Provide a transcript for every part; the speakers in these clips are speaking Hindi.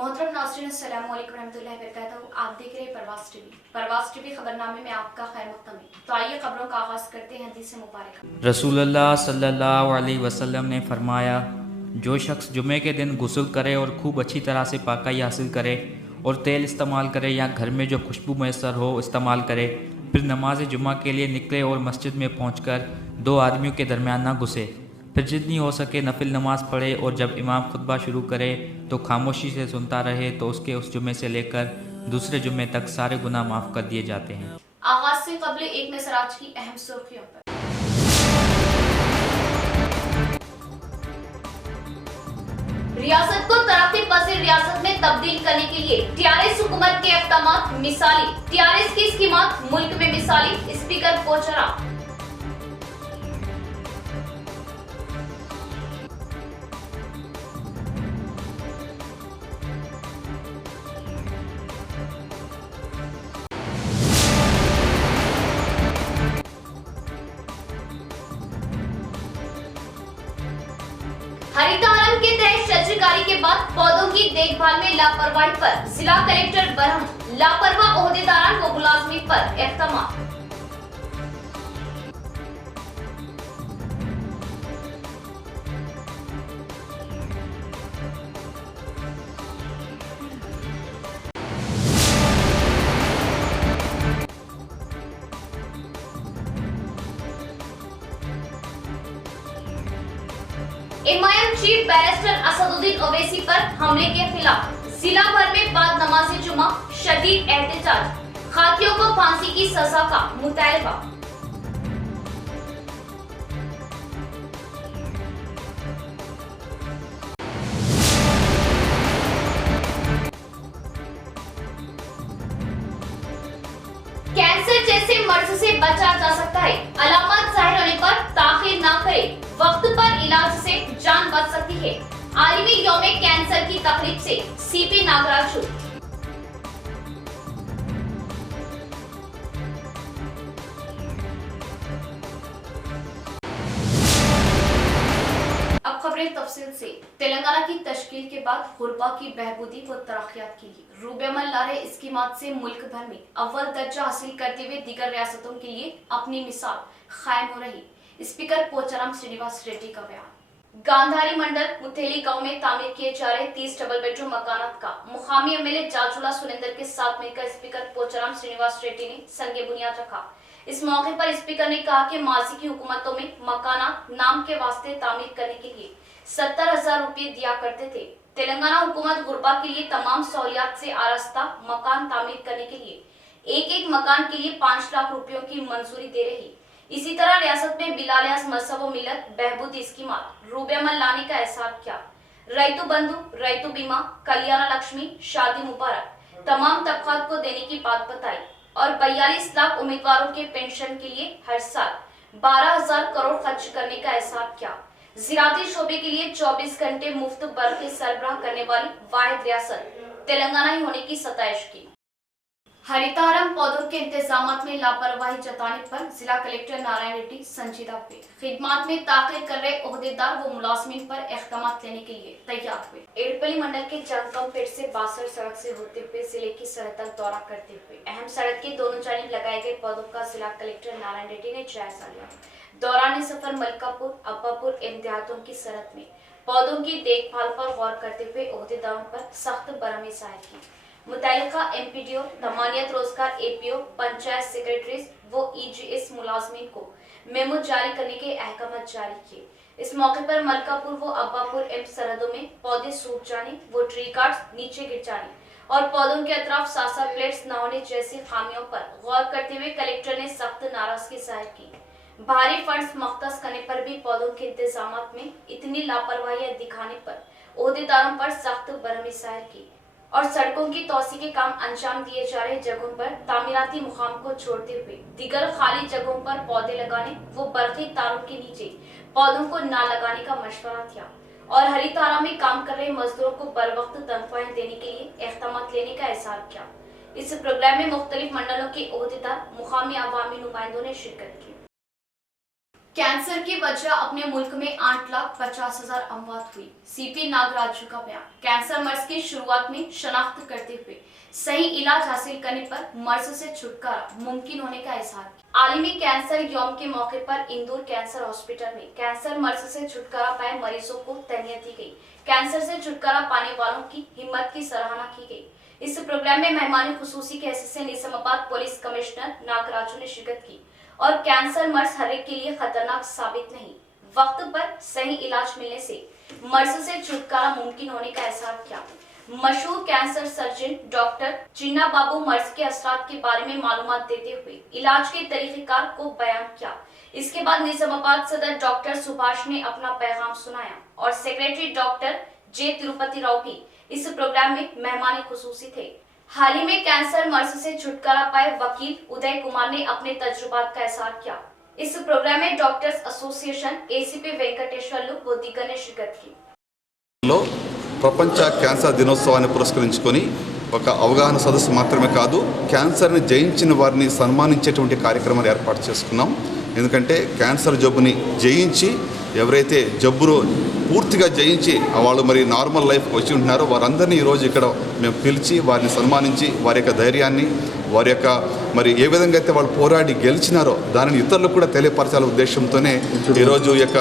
मोहतरम नाज़रीन अस्सलाम वालेकुम रहमतुल्लाहि व बरकातहू। आप देख रहे हैं परवाज़ टीवी खबरनामे में आपका खैर मक़दम है। तो आइए खबरों का आगाज़ करते हैं हदीस मुबारक। रसूलुल्लाह सल्लल्लाहु अलैहि वसल्लम ने फरमाया, जो शख्स जुमे के दिन गुस्ल करे और खूब अच्छी तरह से पाकाई हासिल करे और तेल इस्तेमाल करे या घर में जो खुशबू मैसर हो इस्तेमाल करे, फिर नमाज जुमा के लिए निकले और मस्जिद में पहुंचकर दो आदमियों के दरमियान ना घुसे, फिर जितनी हो सके नफिल नमाज पढ़े और जब इमाम खुतबा शुरू करे तो खामोशी से सुनता रहे, तो उसके उस जुमे से लेकर दूसरे जुमे तक सारे गुनाह माफ़ कर दिए जाते हैं। आगाज़ से कबल एक नज़र आज की अहम सुर्खियों पर। रियासत को तरक्की पसीर रियासत में तब्दील करने के लिए टीआरएस हुकूमत के इक़दामात मिसाली। टीआरएस की स्कीमात मुल्क में मिसाली। स्पीकर पोचाराम। हरितहारम के तहत शजरकारी के बाद पौधों की देखभाल में लापरवाही पर जिला कलेक्टर बरहम। लापरवाह ओहदेदारान व मुलाजमीन पर एहतमाम। MIM chief barrister Asaduddin Owaisi पर हमले के खिलाफ जिला भर में बाद नमाज़े जुमा शदीद एहतजाज। खातियों को फांसी की सजा का मुतालबा। कैंसर जैसे मर्ज से बचा जा सकता है। अलामत जाहिर होने पर ताखीर ना करें। वक्त पर इलाज से जान बच सकती है। आलमी यौमे कैंसर की तकरीब से सीपी नागराज। अब खबरें तफसील से। तेलंगाना की तश्कील के बाद गुरबा की बहबूदी व तरक्कियात के लिए रूबेमल ला रहे स्कीमात से मुल्क भर में अव्वल दर्जा हासिल करते हुए दीगर रियासतों के लिए अपनी मिसाल कायम हो रही। स्पीकर पोचाराम श्रीनिवास रेड्डी का बयान। गांधारी मंडल मुथेली गांव में तामीर किए जा रहे 30 डबल बेडरूम मकानात का मुकामी एमएलए जाजुला सुरेंद्र के साथ मिलकर स्पीकर पोचाराम श्रीनिवास रेड्डी ने संगे बुनियाद रखा। इस मौके पर स्पीकर ने कहा कि माजी की हुकूमतों में मकानात नाम के वास्ते तामीर करने के लिए 70,000 रुपये दिया करते थे। तेलंगाना हुकूमत गुरबा के लिए तमाम सहूलियात से आरास्ता मकान तामीर करने के लिए एक मकान के लिए 5 लाख रुपयों की मंजूरी दे रही। इसी तरह रियासत में बिलालियास मजहब व मिलत बहबूद स्कीमात रूबेमल लाने का एहसास किया। रैतु बंधु, रैतु बीमा, कल्याण लक्ष्मी, शादी मुबारक तमाम तबकात को देने की बात बताई और 42 लाख उम्मीदवारों के पेंशन के लिए हर साल 12,000 करोड़ खर्च करने का एहसास किया। ज़राअती शोबे के लिए 24 घंटे मुफ्त बर्फ सरबराह करने वाली वाहिद रियासत तेलंगाना ही होने की सताइश की। हरितहारम पौधों के इंतजामात में लापरवाही जताने पर जिला कलेक्टर नारायण रेड्डी संजीदा हुए। खिदमात में ताखीर कर रहे ओहदेदार व मुलाजमीन पर इक़दामात लेने के लिए तैयार हुए। एड़पल्ली मंडल के जंगकमपेट से बासर सड़क से होते हुए जिले की सरहद तक दौरा करते हुए अहम सड़क के दोनों जानिब लगाए गए पौधों का जिला कलेक्टर नारायण रेड्डी ने जायजा लिया। दौरान सफर मलकापुर, अब्बापुर देहातों की सरहद में पौधों की देखभाल पर गौर करते हुए ओहदेदारों पर सख्त बरहमी जाहिर की। मुतल्लिका एमपीडीओ, तमानियत रोजगार एपीओ, पंचायत सेक्रेटरीज व ईजीएस मुलाजमीन को मेमो जारी करने के अहकाम जारी किए। इस मौके पर मलकापुर व अब्बापुर एम सरहदों में पौधे सूख जाने व ट्री गार्ड्स नीचे गिर जाने और पौधों के अतराफ सासा प्लेट्स न होने जैसी खामियों पर गौर करते हुए कलेक्टर ने सख्त नाराजगी जाहिर की। भारी फंड्स मख्तस करने पर भी पौधों के इंतजामात में इतनी लापरवाही दिखाने पर ओहदेदारों पर सख्त बरहमी जाहिर की और सड़कों की तोसी के काम अंजाम दिए जा रहे जगहों पर तामीराती मुकाम को छोड़ते हुए दीगर खाली जगहों पर पौधे लगाने व बरक़ी तारों के नीचे पौधों को ना लगाने का मशवरा दिया और हरितहारम में काम कर रहे मजदूरों को बर वक्त तनख्वाहें देने के लिए इक़दामात लेने का एहसास किया। इस प्रोग्राम में मुख्तलिफ मंडलों के ओहदेदार, मुकामी अवामी नुमाइंदों ने शिरकत की। कैंसर की वजह अपने मुल्क में 8,50,000 अमवात हुई। सीपी नागराजू का बयान। कैंसर मर्ज की शुरुआत में शनाख्त करते हुए सही इलाज हासिल करने पर मर्ज से छुटकारा मुमकिन होने का इजहार। आलमी कैंसर यौम के मौके पर इंदौर कैंसर हॉस्पिटल में कैंसर मर्ज से छुटकारा पाए मरीजों को तहनीत दी गई। कैंसर से छुटकारा पाने वालों की हिम्मत की सराहना की गई। इस प्रोग्राम में मेहमान खुसूसी के हैसियत से निजामाबाद पुलिस कमिश्नर नागराजू ने शिरकत की और कैंसर मर्ज हर एक के लिए खतरनाक साबित नहीं, वक्त पर सही इलाज मिलने से मर्ज से छुटकारा मुमकिन होने का एहसास किया। मशहूर कैंसर सर्जन डॉक्टर चिन्ना बाबू मर्ज के असरात के बारे में मालूमात देते हुए इलाज के तरीकेकार को बयान किया। इसके बाद निजामाबाद सदर डॉक्टर सुभाष ने अपना पैगाम सुनाया और सेक्रेटरी डॉक्टर जे तिरुपति राव भी इस प्रोग्राम में मेहमान खुसूसी थे। हाल ही में कैंसर मर्ज से छुटकारा पाए वकील उदय कुमार ने अपने तजुर्बात का इज़हार किया। इस प्रोग्राम में डॉक्टर्स एसोसिएशन एसीपी वेंकटेश्वर्లు व दिग्गर ने शिरकत की। ప్రపంచ క్యాన్సర్ దినోత్సవాన్ని పురస్కరించుకొని ఒక అవగాహన సదస్సు మాత్రమే కాదు, క్యాన్సర్ని జయించిన వారిని సన్మానించేటువంటి కార్యక్రమాన్ని ఏర్పాటు చేసుకున్నాం. ఎందుకంటే క్యాన్సర్ జబ్బుని జయించి ఎవరైతే జబ్బును పూర్తిగా జయించి వాళ్ళు మరి నార్మల్ లైఫ్కి వచ్చి ఉంటున్నారో వారందరినీ ఈరోజు ఇక్కడ మేము పిలిచి వారిని సన్మానించి వారి యొక్క ధైర్యాన్ని, వారి యొక్క మరి ఏ విధంగా అయితే వాళ్ళు పోరాడి గెలిచినారో దానిని ఇతరులకు కూడా తెలియపరచాల ఉద్దేశంతోనే ఈరోజు ఈ యొక్క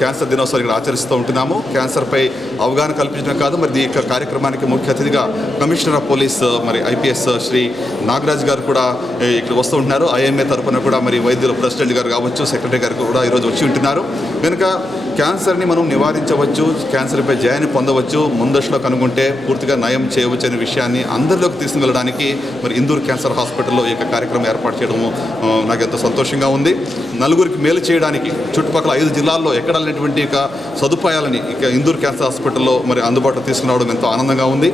క్యాన్సర్ దినోత్సవం ఇక్కడ ఆచరిస్తూ ఉంటున్నాము. క్యాన్సర్పై అవగాహన కల్పించడం కాదు, మరి ఈ యొక్క కార్యక్రమానికి ముఖ్య అతిథిగా కమిషనర్ ఆఫ్ పోలీస్ మరి ఐపీఎస్ శ్రీ నాగరాజ్ గారు కూడా ఇక్కడ వస్తూ ఉంటున్నారు. ఐఎంఏ తరఫున కూడా మరి వైద్యుల ప్రెసిడెంట్ గారు కావచ్చు, సెక్రటరీ గారు కూడా ఈరోజు వచ్చి ఉంటున్నారు. కనుక క్యాన్సర్ని మనం నివారించవచ్చు, క్యాన్సర్పై జయాన్ని పొందవచ్చు, ముందస్తులో కనుగొంటే పూర్తిగా నయం చేయవచ్చు అనే విషయాన్ని అందరిలోకి తీసుకువెళ్ళడానికి మరి ఇందూర్ క్యాన్సర్ హాస్పిటల్లో ఈ యొక్క కార్యక్రమం ఏర్పాటు చేయడము నాకు ఎంతో సంతోషంగా ఉంది. నలుగురికి మేలు చేయడానికి చుట్టుపక్కల 5 జిల్లాల్లో ఎక్కడ లేనటువంటి ఒక సదుపాయాలని ఇక ఇందూర్ క్యాన్సర్ హాస్పిటల్లో మరి అందుబాటులో తీసుకురావడం ఎంతో ఆనందంగా ఉంది.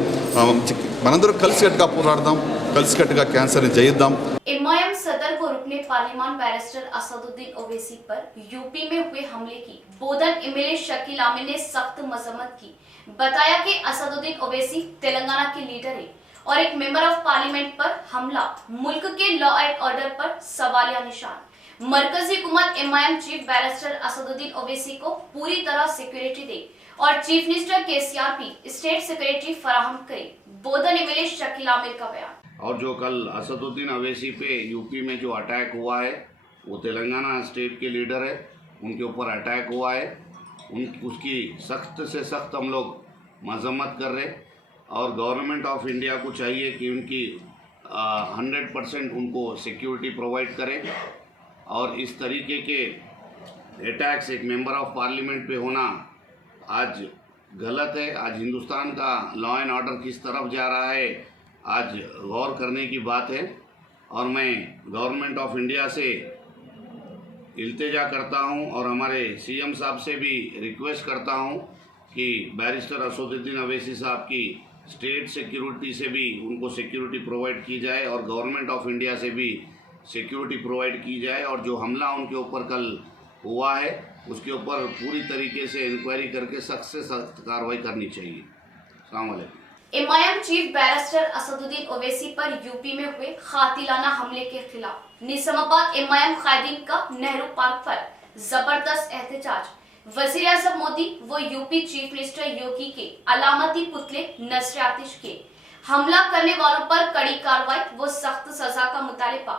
మనందరం కలిసికట్టుగా పోరాడదాం, కలిసికట్టుగా క్యాన్సర్ని జయిద్దాం. एमआईएम सदर व रुकने पार्लियामान बैरिस्टर असदुद्दीन ओवैसी पर यूपी में हुए हमले की बोधन एमएलए शकील आमिर ने सख्त मजम्मत की। बताया कि असदुद्दीन ओवैसी तेलंगाना के लीडर है और एक मेंबर ऑफ पार्लियामेंट पर हमला मुल्क के लॉ एंड ऑर्डर पर सवालिया निशान। मरकजी हुकूमत MIM chief barrister Asaduddin Owaisi को पूरी तरह सिक्योरिटी दे और चीफ मिनिस्टर केसीआर भी स्टेट सिक्योरिटी फराहम करे। बोधन एमएलए शकील आमिर का बयान। और जो कल असदुद्दीन अवैसी पे यूपी में जो अटैक हुआ है वो तेलंगाना स्टेट के लीडर है, उनके ऊपर अटैक हुआ है। उसकी सख्त से सख्त हम लोग मजम्मत कर रहे और गवर्नमेंट ऑफ इंडिया को चाहिए कि उनकी 100% उनको सिक्योरिटी प्रोवाइड करें। और इस तरीके के अटैक्स एक मेंबर ऑफ पार्लियामेंट पे होना आज गलत है। आज हिंदुस्तान का लॉ एंड ऑर्डर किस तरफ जा रहा है आज गौर करने की बात है। और मैं गवर्नमेंट ऑफ इंडिया से इल्तिजा करता हूं और हमारे सीएम साहब से भी रिक्वेस्ट करता हूं कि बैरिस्टर असदुद्दीन अवैसी साहब की स्टेट सिक्योरिटी से भी उनको सिक्योरिटी प्रोवाइड की जाए और गवर्नमेंट ऑफ इंडिया से भी सिक्योरिटी प्रोवाइड की जाए। और जो हमला उनके ऊपर कल हुआ है उसके ऊपर पूरी तरीके से इंक्वायरी करके सख्त से सख्त कार्रवाई करनी चाहिए। अस्सलाम वालेकुम। MIM chief barrister Asaduddin Owaisi पर यूपी में हुए खातिलाना हमले के खिलाफ निजामाबाद एमआईएम कायदीन का नेहरू पार्क पर जबरदस्त एहतजाज। वजीर आजम मोदी व यूपी चीफ मिनिस्टर योगी के अलामती पुतले नजर आतिश के हमला करने वालों पर कड़ी कार्रवाई व सख्त सजा का मुतालिबा।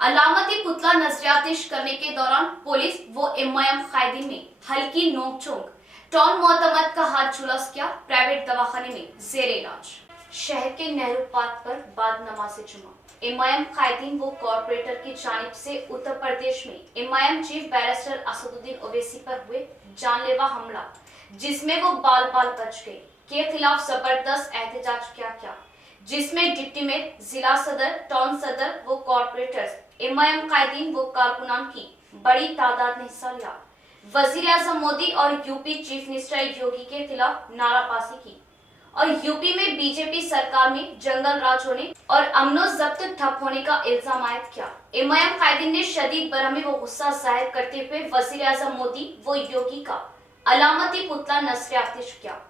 अलामती पुतला नजर आतिश करने के दौरान पुलिस व एमआईएम कायदीन में हल्की नोकझोंक। टॉन मोहतमद का हाथ झुलस गया, प्राइवेट दवाखाने में जेर इलाज। शहर के नेहरू पार्क पर बाद नमाज जुमा एमआईएम कायदीन व कॉरपोरेटर की जानिब से उत्तर प्रदेश में MIM chief barrister Asaduddin Owaisi पर हुए जानलेवा हमला जिसमें वो बाल बाल बच गए के खिलाफ जबरदस्त एहतजाज किया गया, जिसमें डिप्टी मेयर, जिला सदर, टाउन सदर व कॉरपोरेटर्स एमआईएम कायदीन व कारकुनान की बड़ी तादाद ने हिस्सा लिया। वजीर आजम मोदी और यूपी चीफ मिनिस्टर योगी के खिलाफ नाराबाजी की और यूपी में बीजेपी सरकार में जंगल राज होने और अमनो जब्त ठप होने का इल्जाम आयद किया। एमआईएम कायदीन ने शदीद बरहमी व गुस्सा जाहिर करते हुए वजीर आजम मोदी व योगी का अलामती पुतला नजर आतिश किया।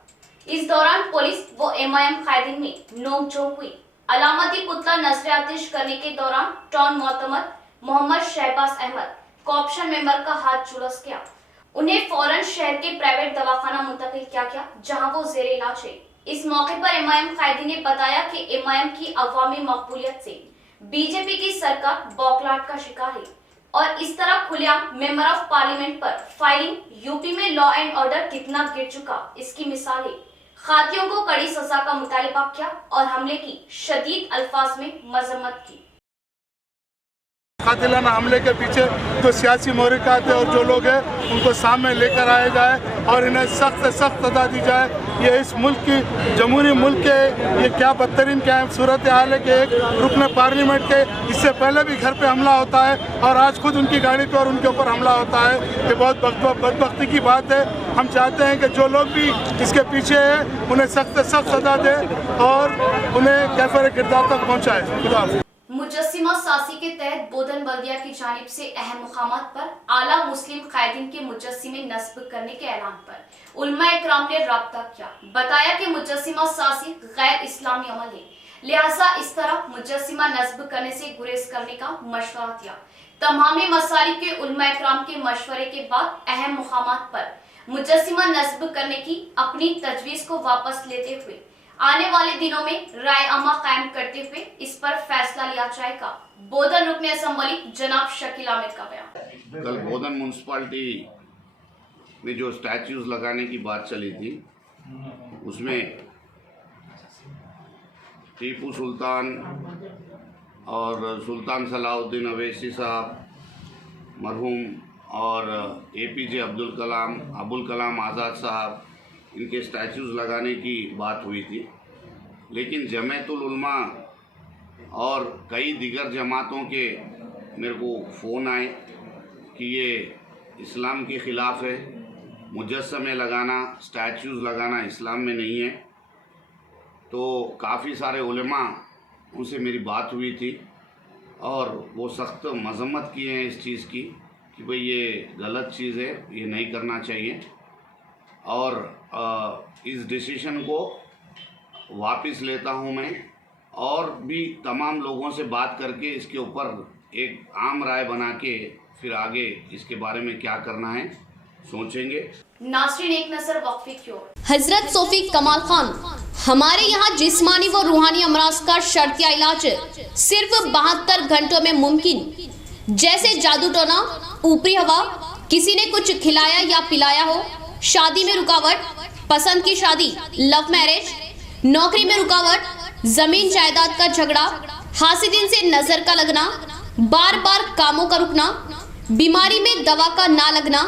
इस दौरान पुलिस व एमआईएम कायदीन में नोकझोंक हुई। अलामती पुतला नजर आतिश करने के दौरान टॉन मोहतमद, मोहम्मद शहबाज अहमद, कॉर्पोरेशन मेंबर का हाथ झुलस गया। उन्हें फौरन शहर के प्राइवेट दवाखाना मुंतकिल किया गया, जहां वो जेर इलाज है। इस मौके पर एमआईएम कायदी ने बताया कि एमआईएम की अवामी मकबूलियत से बीजेपी की सरकार बौखलाहट का शिकार है और इस तरह खुलेआम मेंबर ऑफ पार्लियामेंट पर फायरिंग यूपी में लॉ एंड ऑर्डर कितना गिर चुका इसकी मिसाल है। खातियों को कड़ी सजा का मुतालबा किया और हमले की शदीद अल्फाज में मजम्मत की। कातिलाना हमले के पीछे जो सियासी महरिकात है और जो लोग हैं उनको सामने लेकर आया जाए और इन्हें सख्त से सख्त सजा दी जाए। ये इस मुल्क की जमहूरी मुल्क के ये क्या बदतरीन क्या सूरत हाल है कि एक रुकन पार्लियामेंट के इससे पहले भी घर पे हमला होता है और आज खुद उनकी गाड़ी पे और उनके ऊपर हमला होता है। ये बहुत बदबख्ती की बात है। हम चाहते हैं कि जो लोग भी इसके पीछे हैं उन्हें सख्त से सख्त सजा दे और उन्हें कैफर किरदार तक पहुँचाए। खुदा हाफ़िज़। मुजस्सिमा सासी के तहत बोधन बल्दिया की जानिब से अहम मुकामात पर आला मुस्लिम कायदीन के मुजस्सिमे नस्ब करने के ऐलान पर उलमा इकराम ने राब्ता किया। बताया कि मुजस्सिमा सासी गैर इस्लामी अमल है, लिहाजा इस तरह मुजस्सिमा नस्ब करने से गुरेज करने का मशवरा दिया। तमामी मसालिक के उलमा इकराम के मशवरे के बाद अहम मुकामात पर मुजस्सिमा नस्ब करने की अपनी तजवीज़ को वापस लेते हुए आने वाले दिनों में राय अमा कायम करते हुए इस पर फैसला लिया जाएगा। बोधन रुकने असेंबली जनाब शकील आमिर का बयान। कल बोधन म्यूनसिपालिटी में जो स्टैच्यूज लगाने की बात चली थी उसमें टीपू सुल्तान और सुल्तान सलाहुद्दीन अवैसी साहब मरहूम और APJ अब्दुल कलाम आज़ाद साहब इनके स्टैच्यूज़ लगाने की बात हुई थी, लेकिन जमातुल उलमा और कई दिगर जमातों के मेरे को फ़ोन आए कि ये इस्लाम के ख़िलाफ़ है, मुजस्समे लगाना स्टैच्यूज़ लगाना इस्लाम में नहीं है। तो काफ़ी सारे उलमा उनसे मेरी बात हुई थी और वो सख्त मज़म्मत किए हैं इस चीज़ की कि भाई ये गलत चीज़ है, ये नहीं करना चाहिए और इस डिसीशन को वापस लेता हूँ मैं और भी तमाम लोगों से बात करके इसके ऊपर एक आम राय बना के फिर आगे इसके बारे में क्या करना है सोचेंगे। नाज़रीन एक नजर वक्फे की ओर। हजरत सोफी कमाल खान, हमारे यहाँ जिस्मानी व रूहानी अमराज का शर्तिया इलाज सिर्फ 72 घंटों में मुमकिन। जैसे जादू टोना, ऊपरी हवा, किसी ने कुछ खिलाया या पिलाया हो, शादी में रुकावट, पसंद की शादी, लव मैरिज, नौकरी में रुकावट, जमीन जायदाद का झगड़ा, हासिदिन से नजर का लगना, बार बार कामों का रुकना, बीमारी में दवा का ना लगना,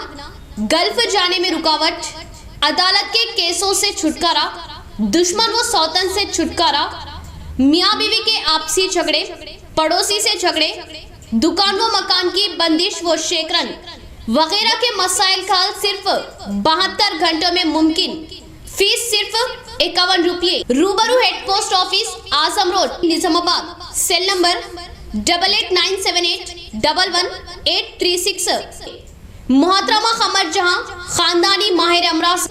गल्फ जाने में रुकावट, अदालत के केसों से छुटकारा, दुश्मन व सौतन से छुटकारा, मियाँ बीवी के आपसी झगड़े, पड़ोसी से झगड़े, दुकान व मकान की बंदिश व शेकरन वगैरह के मसाइल का हल सिर्फ 72 घंटों में मुमकिन। फीस सिर्फ 51 रुपये। रूबरू head post office Azam road Nizamabad. Cell number 8897811836। मोहतरमा कमर जहां खानदानी माहिर अमराज।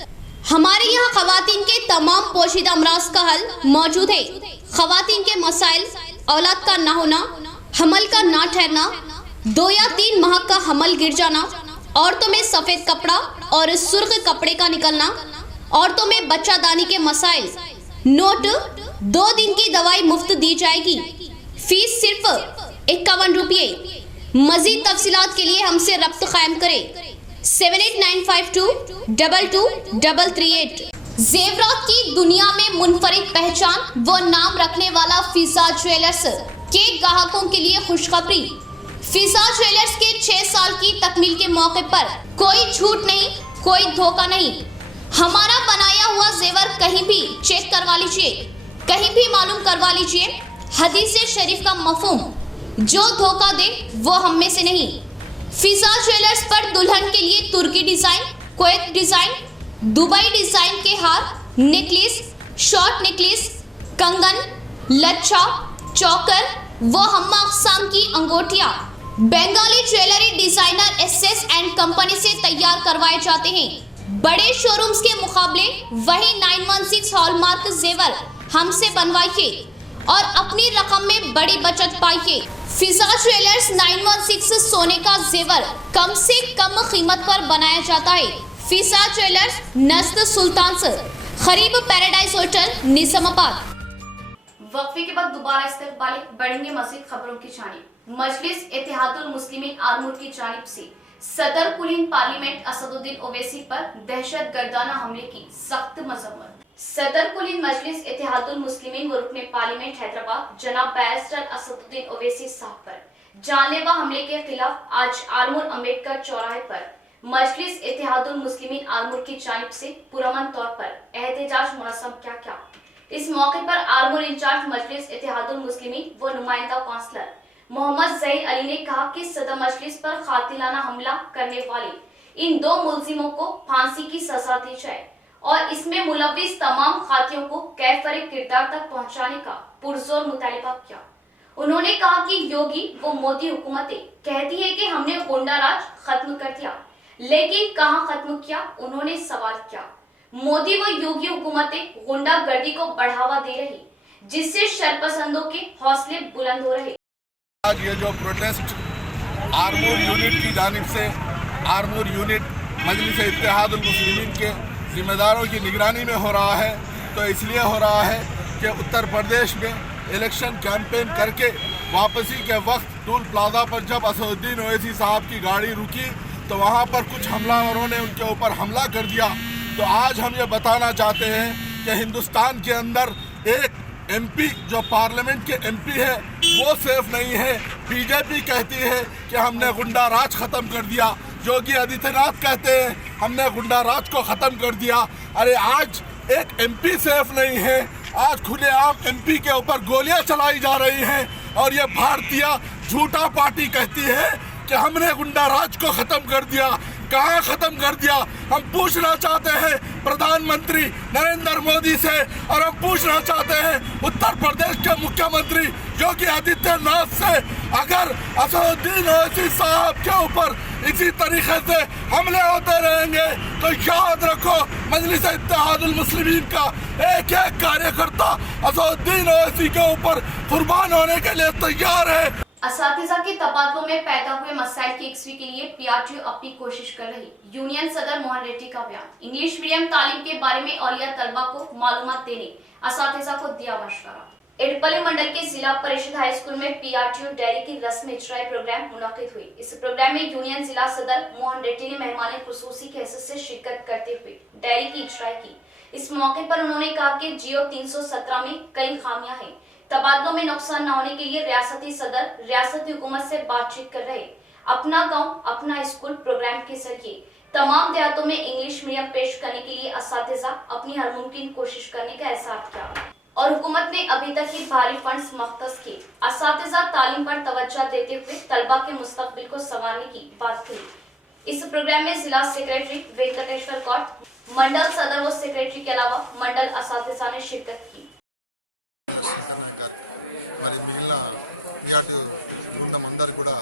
हमारे यहाँ खवातीन के तमाम पोशीदा अमराज का हल मौजूद है। खवातीन के मसाइल, औलाद का ना होना, हमल का ना ठहरना, 2 या 3 माह का हमल गिर जाना, औरतों में सफेद कपड़ा और सुर्ख कपड़े का निकलना, औरतों में बच्चादानी के मसाइल। नोट, 2 दिन की दवाई मुफ्त दी जाएगी। फीस सिर्फ 51 रुपये। मजीद तफसीलात के लिए हमसे रब्त कायम करें 7895222338। जेवरात की दुनिया में मुनफरिद पहचान व नाम रखने वाला फिजा ज्वेलर्स के ग्राहकों के लिए खुशखबरी। फिजा ज्वेलर्स के 6 साल की तकमील के मौके पर कोई झूठ नहीं, कोई धोखा नहीं। हमारा बनाया हुआ जेवर कहीं भी चेक करवा लीजिए, कहीं भी मालूम करवा लीजिए। हदीस शरीफ का मफहूम, जो धोखा दे वो हम में से नहीं। फिजा ज्वेलर्स पर दुल्हन के लिए तुर्की design, Kuwait design, Dubai design के हार, नेकलेस, शॉर्ट नेकलेस, कंगन, लच्छा, चौकर व हम्मा अक़साम की अंगूठियां Bengali jewellery designer SS and company से तैयार करवाए जाते हैं। बड़े शोरूम्स के मुकाबले वही 916 हॉलमार्क जेवर हमसे बनवाइए और अपनी रकम में बड़ी बचत पाइए। फिजा ज्वेलर्स 916 सोने का जेवर कम से कम कीमत पर बनाया जाता है। फिजा ज्वेलर्स नस्द सुल्तान सर, खरीब पैराडाइज होटल, निजामाबाद। वक्फे के बाद दोबारा इस्तकबाल बढ़ेंगे मजीद खबरों की जानिब। मजलिस इत्तेहादुल मुस्लिमीन आरमूर की जानिब से सदर कुलीन पार्लियामेंट असदुद्दीन ओवैसी पर दहशतगर्दाना हमले की सख्त मजम्मत। सदर कुलीन मजलिस इत्तेहादुल मुस्लिमीन व रुकने पार्लियामेंट हैदराबाद जनाब बैरिस्टर असदुद्दीन ओवैसी साहब पर जानलेवा हमले के खिलाफ आज आरमूर अम्बेडकर चौराहे पर मजलिस इत्तेहादुल मुस्लिमीन आरमूर की जानिब से पुरअमन तौर पर एहतजाज मुनज़्ज़म किया। इस मौके पर आरमूर इंचार्ज मजलिस इत्तेहादुल मुस्लिमीन व नुमाइंदा काउंसलर मोहम्मद ज़हीर अली ने कहा कि सदर मजलिस पर कातिलाना हमला करने वाले इन दो मुलजिमों को फांसी की सजा दी जाए और इसमें मुलविस तमाम खातियों को कैफरे किरदार तक पहुंचाने का पुरजोर मुतालिबा किया। उन्होंने कहा कि योगी व मोदी हुकूमतें कहती है कि हमने गुंडा राज खत्म कर दिया, लेकिन कहां खत्म किया? उन्होंने सवाल किया। मोदी व योगी हुकूमतें गुंडागर्दी को बढ़ावा दे रही, जिससे शरपसंदों के हौसले बुलंद हो रहे। आज ये जो प्रोटेस्ट आरमूर यूनिट की जानिब से आरमूर यूनिट मजलिस इत्तेहादुल मुस्लिमीन के जिम्मेदारों की निगरानी में हो रहा है, तो इसलिए हो रहा है कि उत्तर प्रदेश में इलेक्शन कैंपेन करके वापसी के वक्त टोल प्लाजा पर जब असदुद्दीन ओवैसी साहब की गाड़ी रुकी तो वहाँ पर कुछ हमलावरों ने उनके ऊपर हमला कर दिया। तो आज हम ये बताना चाहते हैं कि हिंदुस्तान के अंदर एक एमपी जो पार्लियामेंट के एमपी है वो सेफ नहीं है। बीजेपी कहती है कि हमने गुंडा राज खत्म कर दिया, योगी आदित्यनाथ कहते हैं हमने गुंडा राज को खत्म कर दिया। अरे आज एक एमपी सेफ नहीं है, आज खुलेआम एमपी के ऊपर गोलियां चलाई जा रही हैं और ये भारतीय झूठा पार्टी कहती है कि हमने गुंडा राज को खत्म कर दिया। कहाँ खत्म कर दिया? हम पूछना चाहते हैं प्रधानमंत्री नरेंद्र मोदी से और हम पूछना चाहते हैं उत्तर प्रदेश के मुख्यमंत्री योगी आदित्यनाथ से, अगर असदुद्दीन ओवैसी साहब के ऊपर इसी तरीके से हमले होते रहेंगे तो याद रखो मजलिस इत्तेहादुल मुस्लिमीन का एक एक कार्यकर्ता असदुद्दीन ओवैसी के ऊपर कुर्बान होने के लिए तैयार है। असातिज़ा के तबादलों में पैदा हुए मसाइल की यकसी के लिए पीआरटीयू अपनी कोशिश कर रही। यूनियन सदर मोहन रेड्डी का बयान। इंग्लिश मीडियम तालीम के बारे में औलिया तलबा को मालूमात देने असातिज़ा को दिया मशवरा। एडपल्ली मंडल के जिला परिषद हाई स्कूल में पीआरटीयू डेयरी की रस्म इजराई प्रोग्राम मुनाकिद हुई। इस प्रोग्राम में यूनियन जिला सदर मोहन रेड्डी ने मेहमान खुसूसी की हैसियत से शिरकत करते हुए डेयरी की इजराई की। इस मौके पर उन्होंने कहा कि जियो 317 में कई खामियां हैं। तबादलों में नुकसान न होने के लिए रियासती सदर रियासती हुकूमत से बातचीत कर रहे। अपना गांव अपना स्कूल प्रोग्राम के जरिए तमाम देहातों में इंग्लिश मीडियम पेश करने के लिए असातिज़ा अपनी हर मुमकिन कोशिश करने का एहसास किया और हुकूमत ने अभी तक ही भारी फंड्स मख्तस किए। असातिज़ा तालीम पर तवज्जो देते हुए तलबा के मुस्तकबिल को संवारने की बात कही। इस प्रोग्राम में जिला सेक्रेटरी वेंकटेश्वर गौड़, मंडल सदर व सेक्रेटरी के अलावा मंडल असातिज़ा ने शिरकत की। మరి మిగిలిన పిఆర్టీ బృందం అందరూ కూడా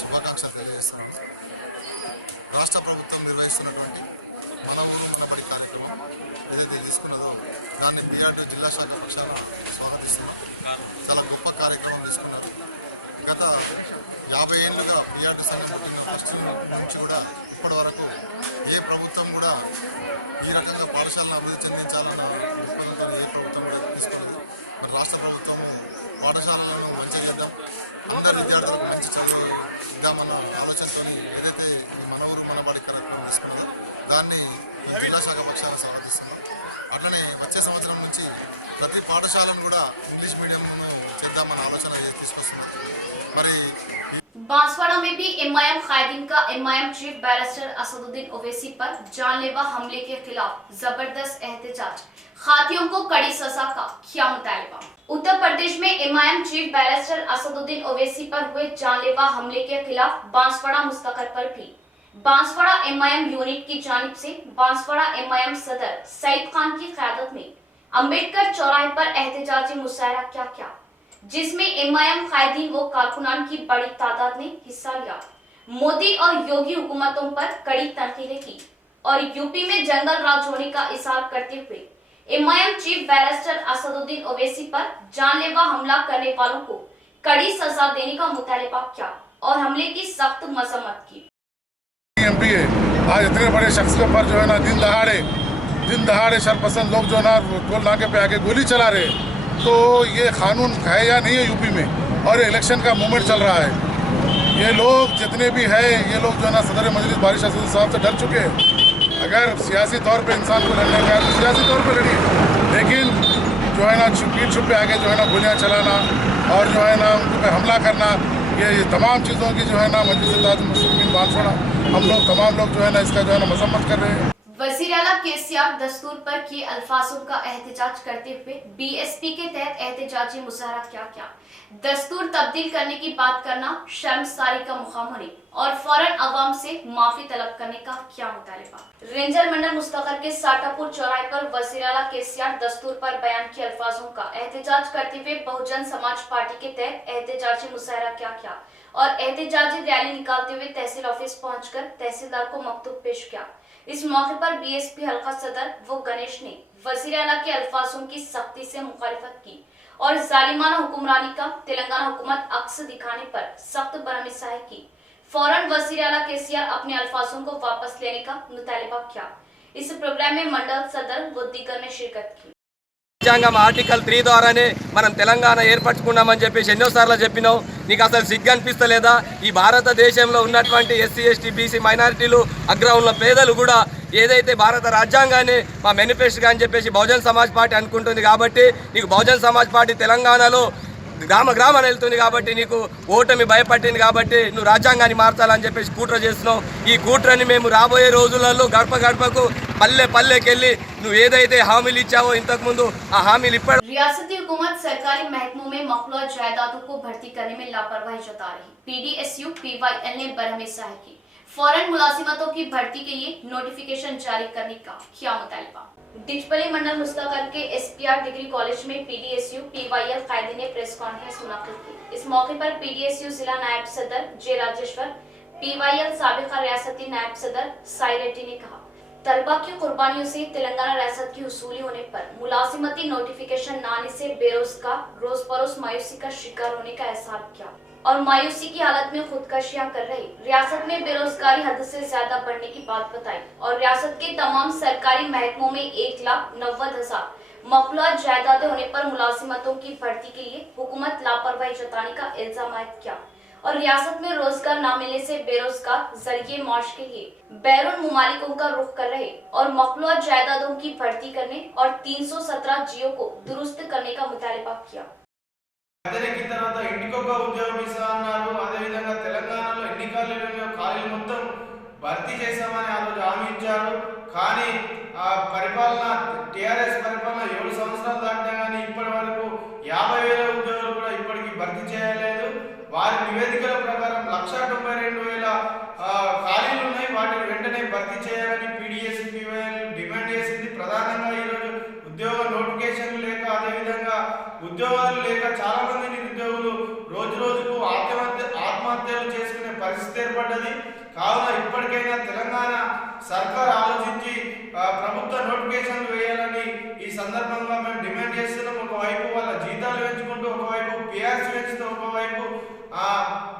శుభాకాంక్షలు తెలియజేస్తున్నాను. రాష్ట్ర ప్రభుత్వం నిర్వహిస్తున్నటువంటి మన ఊరు మన బడి కార్యక్రమం ఏదైతే తీసుకున్నదో దాన్ని పిఆర్టీ జిల్లా శాఖ పక్షాన స్వాగతిస్తున్నాం. చాలా గొప్ప కార్యక్రమం తీసుకున్నారు. గత 50 ఏళ్ళుగా పిఆర్టీ సంఘటన నుంచి కూడా ఇప్పటి వరకు ఏ ప్రభుత్వం కూడా ఈ రకంగా పాఠశాలను అభివృద్ధి చెందించాలని ఏ ప్రభుత్వం కూడా తీసుకున్నది. మరి రాష్ట్ర ప్రభుత్వం పాఠశాలలను మంచిగా ఇద్దాం, అందరు విద్యార్థులకు మంచి చదువు ఇద్దామన్న ఆలోచనతో ఏదైతే మన ఊరు మన బడి కార్యక్రమం తీసుకున్నదో దాన్ని జిల్లా శాఖ పక్షాన స్వాగతిస్తున్నాం. అట్లనే వచ్చే సంవత్సరం నుంచి ప్రతి పాఠశాలను కూడా ఇంగ్లీష్ మీడియంను చేద్దామన్న ఆలోచన తీసుకొస్తుంది. మరి बांसवाड़ा में भी एमआईएम कायदीन का MIM chief barrister Asaduddin Owaisi पर जानलेवा हमले के खिलाफ जबरदस्त एहतजाज, खातियों को कड़ी सजा का किया मुतालिबा। उत्तर प्रदेश में MIM chief barrister Asaduddin Owaisi पर हुए जानलेवा हमले के खिलाफ बांसवाड़ा मुस्तकर पर भी बांसवाड़ा एमआईएम यूनिट की जानिब से बांसवाड़ा एमआईएम सदर सईद खान की क़यादत में अम्बेडकर चौराहे पर एहतजाजी मुशायरा किया, जिसमें एमआईएम कायदीन व कारकुनान की बड़ी तादाद ने हिस्सा लिया। मोदी और योगी हुकूमतों पर कड़ी तनकीदें की और यूपी में जंगल राज होने का इशारा करते हुए MIM chief barrister Asaduddin Owaisi पर जानलेवा हमला करने वालों को कड़ी सजा देने का मुतालबा किया और हमले की सख्त मजम्मत की। MP है, आज इतने बड़े शख्स के ऊपर जो है ना दिन दहाड़े शरपसंद लोग जो है ना टोल नाके पे आके गोली चला रहे, तो ये कानून है या नहीं है यूपी में। और इलेक्शन का मूवमेंट चल रहा है, ये लोग जितने भी है ये लोग जो है ना सदर मजलिस बारिश असद साहब से डर चुके हैं। अगर सियासी तौर पे इंसान को लड़ने का है तो सियासी तौर पे लड़िए, लेकिन जो है ना पीठ छुप पे आके जो है ना गोलियाँ चलाना और जो है ना उन पर हमला करना, ये तमाम चीज़ों की जो है ना मजलिस मुस्लिमीन बांसवाड़ा हम लोग तमाम लोग जो है ना इसका जो है ना मजम्मत कर रहे हैं। वज़ीर आला केसीआर दस्तूर पर किए अल्फाजों का एहतजाज करते हुए BSP के तहत एहतजाजी मुजाहरा क्या दस्तूर तब्दील करने की बात करना शर्मसारी का मुकाम होने और फौरन अवाम से माफी तलब करने का क्या मुतालिबा। रेंजर मंडल मुस्तकर के साटापुर चौराहे पर वज़ीर आला केसीआर दस्तूर पर बयान किए अल्फाजों का एहतजाज करते हुए बहुजन समाज पार्टी के तहत एहतजाजी मुजाहरा क्या और एहतजाजी रैली निकालते हुए तहसील ऑफिस पहुंचकर तहसीलदार को मकतूब पेश किया। इस मौके पर BSP हल्का सदर व गणेश ने वज़ीर आला के अल्फाजों की सख्ती से मुखालिफत की और जालिमाना हुक्मरानी का तेलंगाना हुकूमत अक्स दिखाने पर सख्त बरमिसाही की। फौरन वज़ीर आला केसीआर अपने अल्फाजों को वापस लेने का मुतालिबा किया। इस प्रोग्राम में मंडल सदर व दीगर ने शिरकत की। రాజ్యాంగం ఆర్టికల్ 3 ద్వారానే మనం తెలంగాణ ఏర్పరచుకున్నామని చెప్పేసి ఎన్నోసార్లు చెప్పినాం. నీకు అసలు సిగ్గు అనిపిస్తలేదా? ఈ భారతదేశంలో ఉన్నటువంటి SC ST BC మైనారిటీలు అగ్రవర్ణ పేదలు కూడా ఏదైతే భారత రాజ్యాంగాన్ని మా మేనిఫెస్టోగా అని చెప్పేసి బహుజన్ సమాజ్ పార్టీ అనుకుంటుంది. కాబట్టి నీకు బహుజన్ సమాజ్ పార్టీ తెలంగాణలో గ్రామాన్ని వెళ్తుంది కాబట్టి నీకు ఓటమి భయపట్టింది కాబట్టి నువ్వు రాజ్యాంగాన్ని మార్చాలని చెప్పేసి కుట్ర చేస్తున్నావు. ఈ కుట్రని మేము రాబోయే రోజులలో గడప గడపకు పల్లెకి వెళ్ళి నువ్వు ఏదైతే హామీలు ఇచ్చావో ఇంతకు ముందు ఆ హామీలు ఇప్పటి रियासती हुकूमत सरकारी महकमों में मखलूआ जायदादों को भर्ती करने में लापरवाही जता रही। PDSU PYL ने बरहमिसाही की। फौरन मुलाजिमतों की भर्ती के लिए नोटिफिकेशन जारी करने का किया मुतालिबा। डिचपली मंडल मुस्तकर के SPR डिग्री कॉलेज में PDSU PYL कायदे ने प्रेस कॉन्फ्रेंस मुनक्किद की। इस मौके पर PDSU जिला नायब सदर J राजेश्वर, PYL साबिका रियासती नायब सदर साई रेड्डी ने कहा, तलबा की कुर्बानियों से तेलंगाना रियासत की उसूली होने पर मुलाजिमती नोटिफिकेशन न आने से बेरोजगार रोज बरोज मायूसी का शिकार होने का एहसास किया और मायूसी की हालत में खुदकशियां कर रहे रियासत में बेरोजगारी हद से ज्यादा बढ़ने की बात बताई और रियासत के तमाम सरकारी महकमों में 1,90,000 मखलूआ जायदादें होने पर मुलाजिमतों की भर्ती के लिए हुकूमत लापरवाही जताने का इल्जाम आयद किया और रियासत में रोजगार न मिलने से बेरोजगार जरिए माश के लिए बैरून मुमालिकों का रुख कर रहे और मखलूआ जायदादों की भर्ती करने और 317 जियो को दुरुस्त करने का मुतालिबा किया। అదేకి తర్వాత ఇంటికొక ఉద్యోగం ఇస్తా అన్నారు. అదే విధంగా తెలంగాణలో ఎన్ని ఖాళీలు మొత్తం భర్తీ చేశామని ఆ రోజు హామీ ఇచ్చారు. కానీ ఆ పరిపాలన TRS పరిపాలన 7 సంవత్సరాలు దాటినా కానీ ఇప్పటి వరకు 50,000 ఉద్యోగాలు కూడా ఇప్పటికీ భర్తీ చేయలేదు. వారి నివేదికల ప్రకారం 1,92,000 ఖాళీలు ఉన్నాయి. వాటిని వెంటనే భర్తీ చేయాలని PDSU PYL డిమాండ్ చేసింది. ప్రధానంగా ఈరోజు ఉద్యోగ నోటిఫికేషన్లు లేక అదేవిధంగా ఉద్యోగాలు లేక చాలా మంది నిరుద్యోగులు రోజు రోజుకు ఆత్మహత్యలు చేసుకునే పరిస్థితి ఏర్పడ్డది. కావున ఇప్పటికైనా తెలంగాణ సర్కార్ ఆలోచించి ప్రభుత్వ నోటిఫికేషన్లు వేయాలని ఈ సందర్భంగా మేము డిమాండ్ చేస్తున్నాం. ఒకవైపు వాళ్ళ జీతాలు పెంచుకుంటూ ఒకవైపు PRC పెంచుతూ ఒకవైపు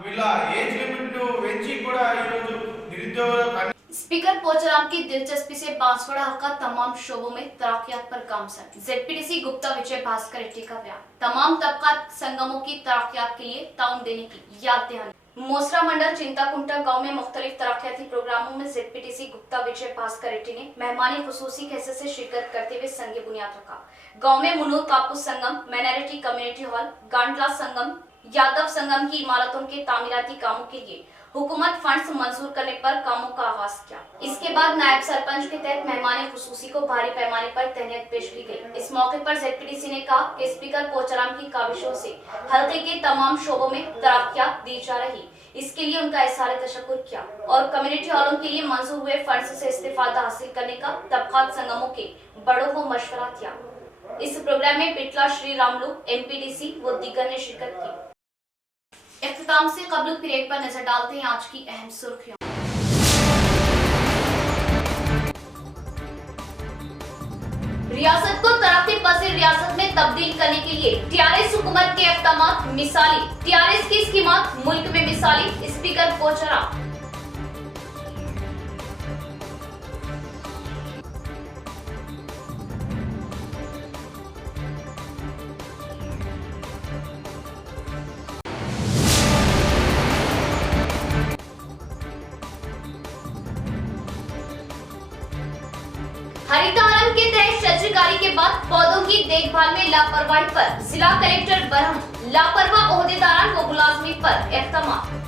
వీళ్ళ ఏజ్ లిమిట్ ను పెంచి కూడా ఈరోజు నిరుద్యోగుల स्पीकर पोचाराम की दिलचस्पी से बांसवाड़ा का तमाम शोबों में तरक्कियात पर गामसर। ZPDC गुप्ता विजय भास्कर रेड्डी का बयान, तमाम तबकात संगमों की तरक्कियात के लिए ताउन देने की याद दहानी। मोसरा मंडल चिंताकुंटा गांव में मुख्तलिफ तरक्याती प्रोग्रामों में ZPDC गुप्ता विजय भास्कर रेड्डी ने मेहमानी खुसूसी हैसियत से शिरकत करते हुए संग बुनियाद रखा। गाँव में मुनूर कापूस संगम, माइनॉरिटी कम्युनिटी हॉल, गांडला संगम, यादव संगम की इमारतों के तामीराती कामों के लिए हुकूमत फंड्स मंजूर करने पर कामों का आगाज किया। इसके बाद नायब सरपंच के तहत मेहमान खुसूसी को भारी पैमाने पर तहनीत पेश की गई। इस मौके पर ZPDC ने कहा कि स्पीकर पोचाराम की काविशों से हल्के के तमाम शोबों में तरक्कियात दी जा रही, इसके लिए उनका इज़हार तशक्कुर किया और कम्युनिटी हॉलों के लिए मंजूर हुए फंड्स से इस्तेफादा हासिल करने का तबकात संगमों के बड़ों को मशवरा किया। इस प्रोग्राम में पिटला श्री रामलू MPDC व दीगर ने शिरकत की। इख्तिताम से कबल फिर एक पर नजर डालते हैं आज की अहम सुर्खियों। रियासत को तरक्की पसीर रियासत में तब्दील करने के लिए टीआरएस हुकूमत के इक़दामात मिसाली, टीआरएस की स्कीमात मुल्क में मिसाली, स्पीकर पोचरा। हरितहारम के तहत शजरकारी के बाद पौधों की देखभाल में लापरवाही पर जिला कलेक्टर बरहम, लापरवाह ओहदेदारान व मुलाजमीन पर एहतमाम।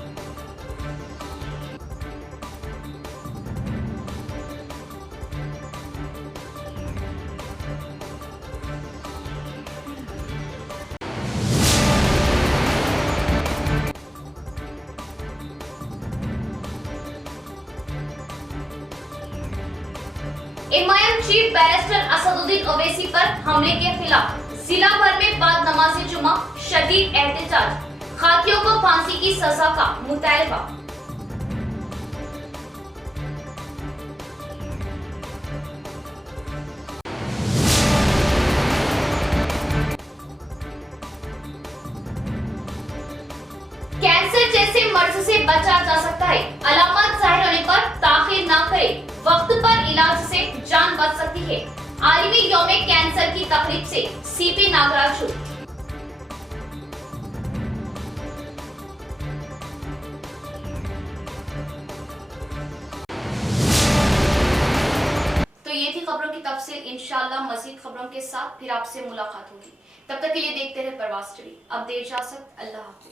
MIM chief barrister Asaduddin Owaisi पर हमले के खिलाफ जिला भर में बाद नमाज़े जुमा शदीद एहतजाज, खातियों को फांसी की सजा का मुतालबा। कैंसर जैसे मर्ज से बचा जा सकता है, अलामत जाहिर होने पर ताखीर ना करें, वक्त पर इलाज से जान बच सकती है। आलमी यौम कैंसर की तकरीब से सीपी नागराजू। तो ये थी खबरों की तफसील। इंशाअल्लाह मज़ीद खबरों के साथ फिर आपसे मुलाकात होगी। तब तक के लिए देखते रहे प्रवास टीवी। अब दे इजाजत, अल्लाह हाफ़िज़।